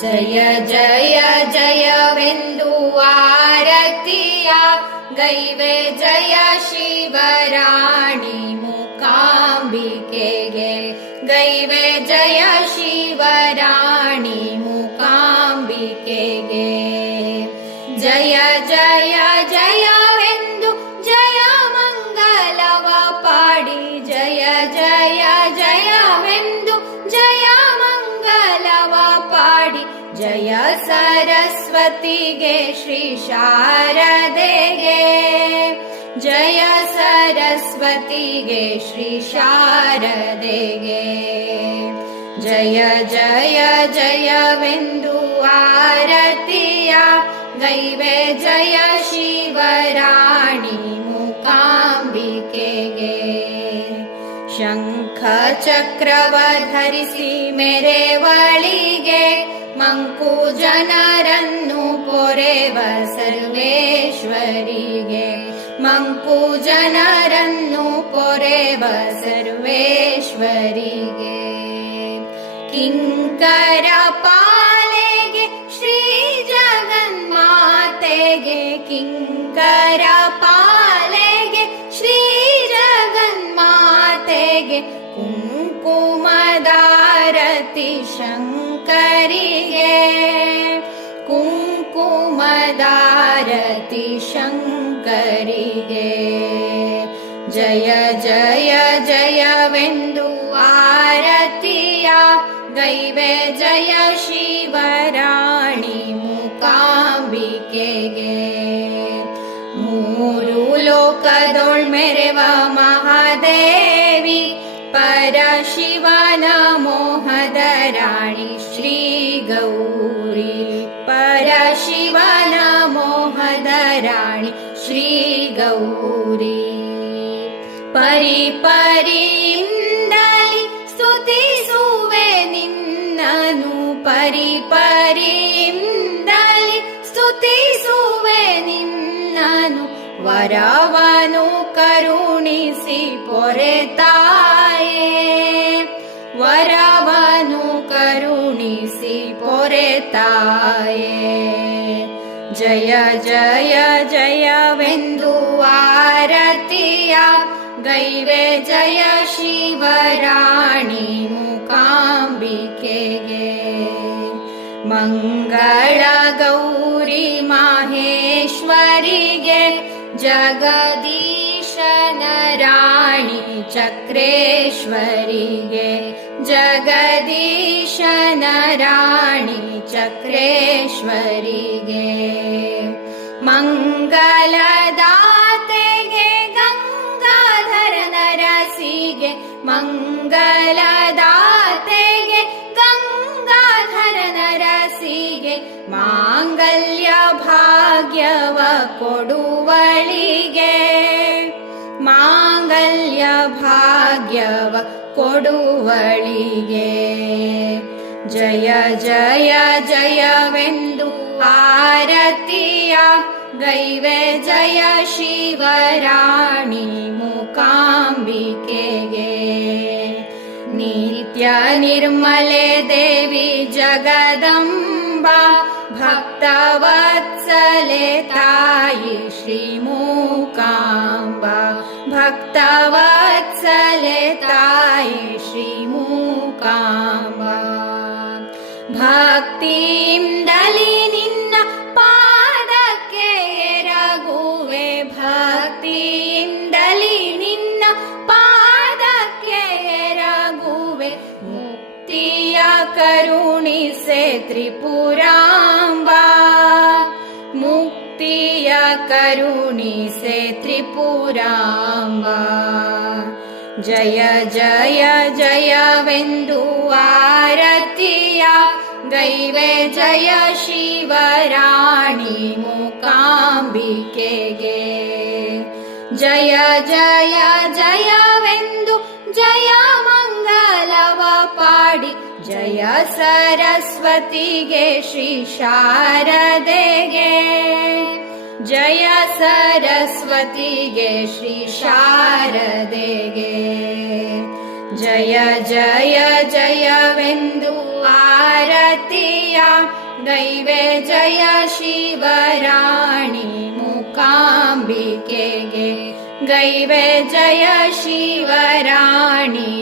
जय जय जयवेन्दु आरतिया गैवे जय शिवराणि मूकाम्बिकेगे गैवे जय शिवराणि मूकाम्बिकेगे। जय जय जयवेन्दु जय सरस्वती गे श्री शारदे गे जय सरस्वती गे श्री शारदे गे जय जय जय बिन्दु आरतिया। दैव जय शिवराणि मुकाम्बिके गे शङ्ख चक्रवधरिसि मेरे वळि ङ्कुजनरन्नुपोरेरे पुरेव सर्वेश्वरिगे। मंकुजनरनु पुरेव सर्वेश्वरिगे। किङ्करपालेगे श्रीजगन्मातेगे। किङ्करपालेगे श्रीजगन्मातेगे। गे श्री कुङ्कुमदारतिशङ् करिये कुङ्कुमदारति शङ्करिये जय जय जय विन्दु आरतिया। दैव जय शिवराणि मुकामये मूरु लोकदोर्मिरेव महा ಗೌರಿ. ಪರಿ ಪರಿಯಿಂದಲಿ ಸ್ತುತಿಸುವೆ ನಿನ್ನನು. ಪರಿ ಪರಿಯಿಂದಲಿ ಸ್ತುತಿಸುವೆ ನಿನ್ನನು. ವರವನು ಕರುಣಿಸಿ ಪೊರೆತಾಯೇ. ವರವನು ಕರುಣಿಸಿ ಪೊರೆತಾಯೇ. ಜಯ ಜಯ ಜಯವೆಂದು भारतीया गैवे जय शिवराणि मुकाम्बिके ये मङ्गळ गौरि माहेश्वरि ये जगदीशनराणि चक्रेश्वरि जगदीश न राणि चक्रेश्वरि मङ्गलदा मङ्गलदाते गङ्गाधर नरसिगे माङ्गल्य भाग्यव कोडुवळिगे माङ्गल्य भाग्यव कोडुवळिगे जय जय जयवेन्दु आरतिया गैवे जय शिवरा निर्मले देवी जगदम्बा भक्तवत्सले तायि श्रीमूकाम्बा। भक्तवत्सले तायि श्रीमूकाम्बा। भक्ति त्रिपुराम्बा वा करुणी से त्रिपुराम्बा। जय जय जय विन्दु दैवे जय शिवराणि मुकाम्बिके गे। जय जय जय विन्दु जया जय सरस्वतिगे श्री शारदेगे। जय सरस्वतिगे श्री शारदेगे। जय जय जय विन्दु आरतिया। गैवे जय शिवराणि मुकाम्बिके गे गैवे जय शिवराणि